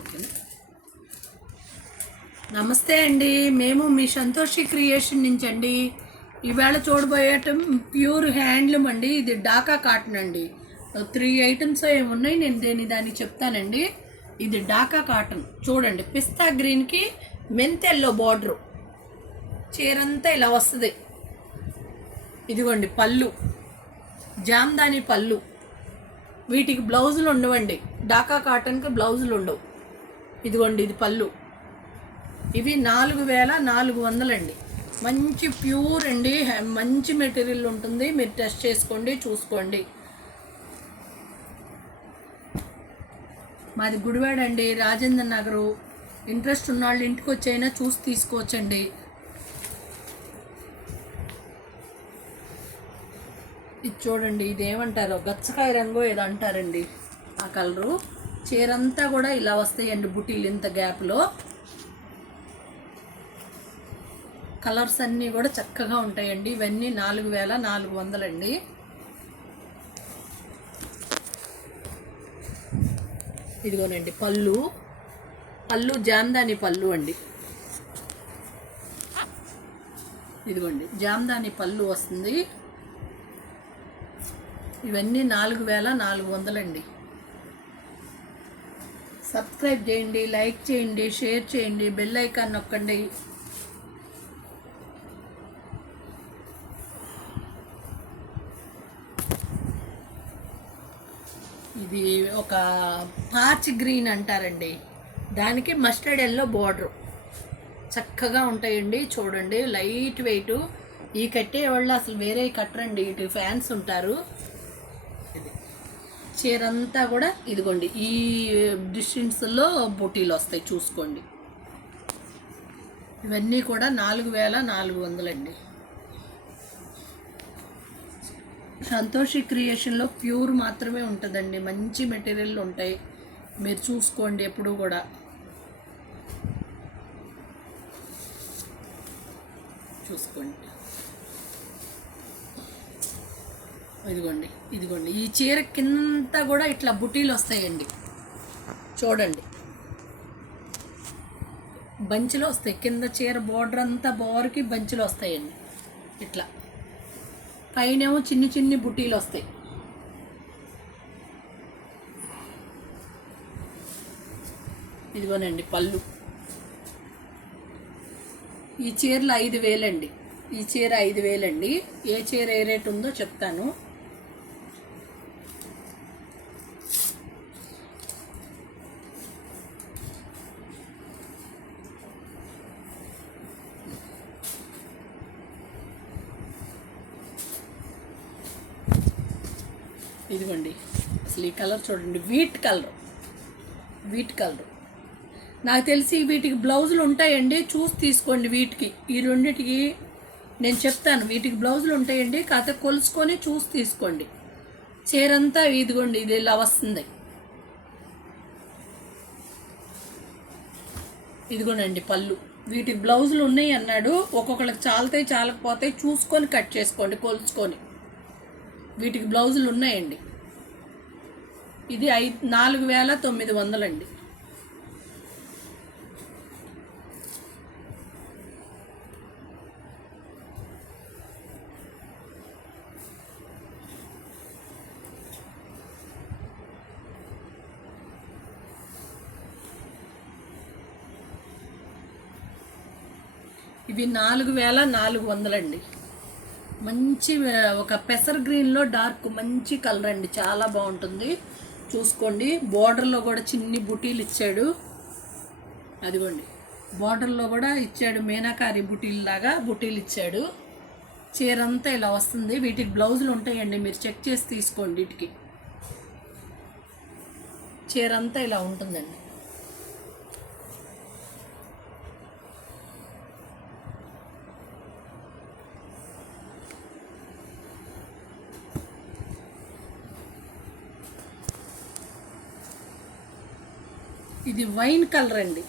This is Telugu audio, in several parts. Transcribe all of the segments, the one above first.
ఓకేనా. నమస్తే అండి, మేము మీ సంతోషి క్రియేషన్ నుంచి అండి. ఈవేళ చూడబోయేటం ప్యూర్ హ్యాండ్లూమ్ అండి. ఇది డాకా కాటన్ అండి. 3 ఐటమ్స్ ఏమున్నాయి, నేను దానికి చెప్తానండి. ఇది డాకా కాటన్ చూడండి, పిస్తా గ్రీన్కి మెంతెల్లో బార్డరు, చీరంతా ఇలా వస్తుంది. ఇదిగోండి పళ్ళు, జామ్దాని పళ్ళు. వీటికి బ్లౌజులు ఉండవండి, డాకా కాటన్కి బ్లౌజులు ఉండవు. ఇదిగోండి ఇది పళ్ళు. ఇవి 4400 అండి. మంచి ప్యూర్ అండి, మంచి మెటీరియల్ ఉంటుంది. మీరు టెస్ట్ చేసుకోండి, చూసుకోండి. మాది గుడివాడ అండి, రాజేంద్ర నగరు. ఇంట్రెస్ట్ ఉన్న వాళ్ళు ఇంటికి వచ్చైనా చూసి తీసుకోవచ్చండి. ఇది చూడండి, ఇది ఏమంటారో గచ్చకాయ రంగు ఏదో అంటారండి, ఆ కలరు. చీరంతా కూడా ఇలా వస్తాయండి బుటీలు, ఇంత గ్యాప్లో. కలర్స్ అన్నీ కూడా చక్కగా ఉంటాయండి. ఇవన్నీ 4400 అండి. ఇదిగోనండి పళ్ళు, జామ్దాని పళ్ళు అండి. ఇదిగోండి జామ్దాని పళ్ళు వస్తుంది. ఇవన్నీ 4400 అండి. సబ్స్క్రైబ్ చేయండి, లైక్ చేయండి, షేర్ చేయండి, బెల్ ఐకాన్ నొక్కండి. ఇది ఒక పాచ్ గ్రీన్ అంటారండి, దానికి మస్టర్డ్ ఎల్లో బార్డరు. చక్కగా ఉంటాయండి. చూడండి, లైట్ వెయిట్. ఈ కట్టే వాళ్ళు అసలు వేరే కట్టరండి, ఇటు ఫ్యాన్స్ ఉంటారు. చీరంతా కూడా ఇదిగోండి ఈ డిస్టెన్స్లో బొటీలు వస్తాయి, చూసుకోండి. ఇవన్నీ కూడా 4400 అండి. సంతోషి క్రియేషన్లో ప్యూర్ మాత్రమే ఉంటుందండి, మంచి మెటీరియల్ ఉంటాయి. మీరు చూసుకోండి ఎప్పుడు కూడా. చూసుకోండి, ఇదిగోండి ఈ చీర కింద కూడా ఇట్లా బుటీలు వస్తాయండి. చూడండి, బంచులు వస్తాయి కింద. చీర బోర్డర్ అంతా బోర్కి బంచులు వస్తాయండి ఇట్లా. పైనేమో చిన్ని బుటీలు వస్తాయి. ఇదిగోనండి పళ్ళు. ఈ చీరలు 5000 అండి. ఈ చీర 5000 అండి. ఏ చీర ఏ రేట్ ఉందో చెప్తాను. ఇదిగోండి, అసలు ఈ కలర్ చూడండి, వీట్ కలర్. నాకు తెలిసి వీటికి బ్లౌజులు ఉంటాయండి, చూసి తీసుకోండి. వీటికి ఈ రెండింటికి నేను చెప్తాను, వీటికి బ్లౌజులు ఉంటాయండి. కాకపోతే కొలుసుకొని చూసి తీసుకోండి. చీరంతా ఇదిగోండి ఇది ఇలా వస్తుంది. ఇదిగోనండి పళ్ళు. వీటికి బ్లౌజులు ఉన్నాయి అన్నాడు. ఒక్కొక్కరికి చాలుతాయి, చాలకపోతాయి, చూసుకొని కట్ చేసుకోండి, కొలుసుకొని. వీటికి బ్లౌజులు ఉన్నాయండి. ఇది 4900 అండి. ఇవి 4400 అండి. మంచి ఒక పెసర్ గ్రీన్లో డార్క్ మంచి కలర్ అండి, చాలా బాగుంటుంది. చూసుకోండి, బోర్డర్లో కూడా చిన్ని బుటీలు ఇచ్చాడు. అదిగోండి బోర్డర్లో కూడా ఇచ్చాడు, మీనాకారి బుటీల్లాగా బుటీలు ఇచ్చాడు. చీరంతా ఇలా వస్తుంది. వీటికి బ్లౌజులు ఉంటాయండి, మీరు చెక్ చేసి తీసుకోండి. వీటికి చీరంతా ఇలా ఉంటుందండి. ఇది వైన్ కలర్ అండి.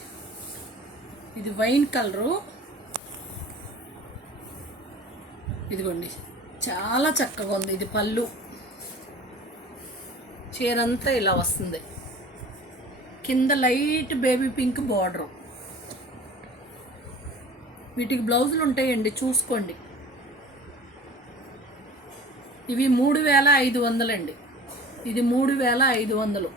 ఇది వైన్ కలరు. ఇదిగోండి చాలా చక్కగా ఉంది. ఇది పళ్ళు, చీరంతా ఇలా వస్తుంది. కింద లైట్ బేబీ పింక్ బార్డర్. వీటికి బ్లౌజులు ఉంటాయండి, చూసుకోండి. ఇవి 3500 అండి. ఇది 3500.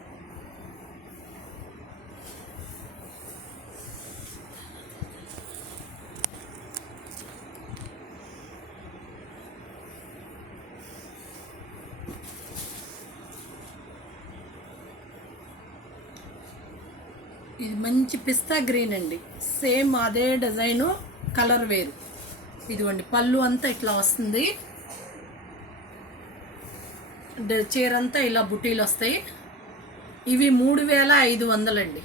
ఇది మంచి పిస్తా గ్రీన్ అండి, సేమ్ అదే డిజైను, కలర్ వేరు. ఇదిగోండి పళ్ళు అంతా ఇట్లా వస్తుంది, చీర అంతా ఇలా బుటీలు వస్తాయి. ఇవి 3500 అండి.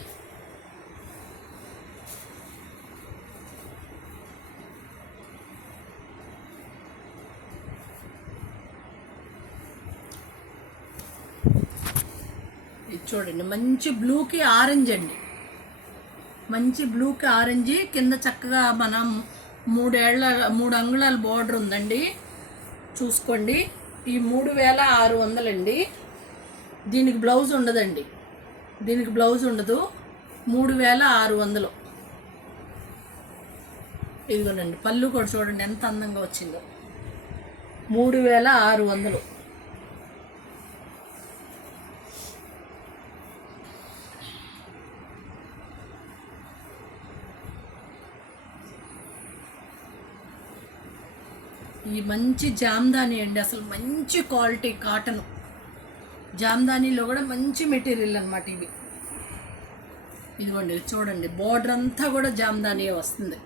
ఇది చూడండి, మంచి బ్లూకి ఆరెంజ్ అండి, మంచి బ్లూకి ఆరెంజ్. కింద చక్కగా మనం 3 అంగుళాల బార్డర్ ఉందండి, చూసుకోండి. ఈ 3600 అండి. దీనికి బ్లౌజ్ ఉండదండి, దీనికి బ్లౌజ్ ఉండదు. 3600. ఇదిగోనండి పళ్ళు కూడా చూడండి ఎంత అందంగా వచ్చిందో. 3600. ఈ మంచి జామ్దాని అండి, అసలు మంచి క్వాలిటీ కాటన్. జామ్దానీలో కూడా మంచి మెటీరియల్ అన్నమాట ఇవి. ఇదిగోండి చూడండి, బార్డర్ అంతా కూడా జామ్దానీ వస్తుంది.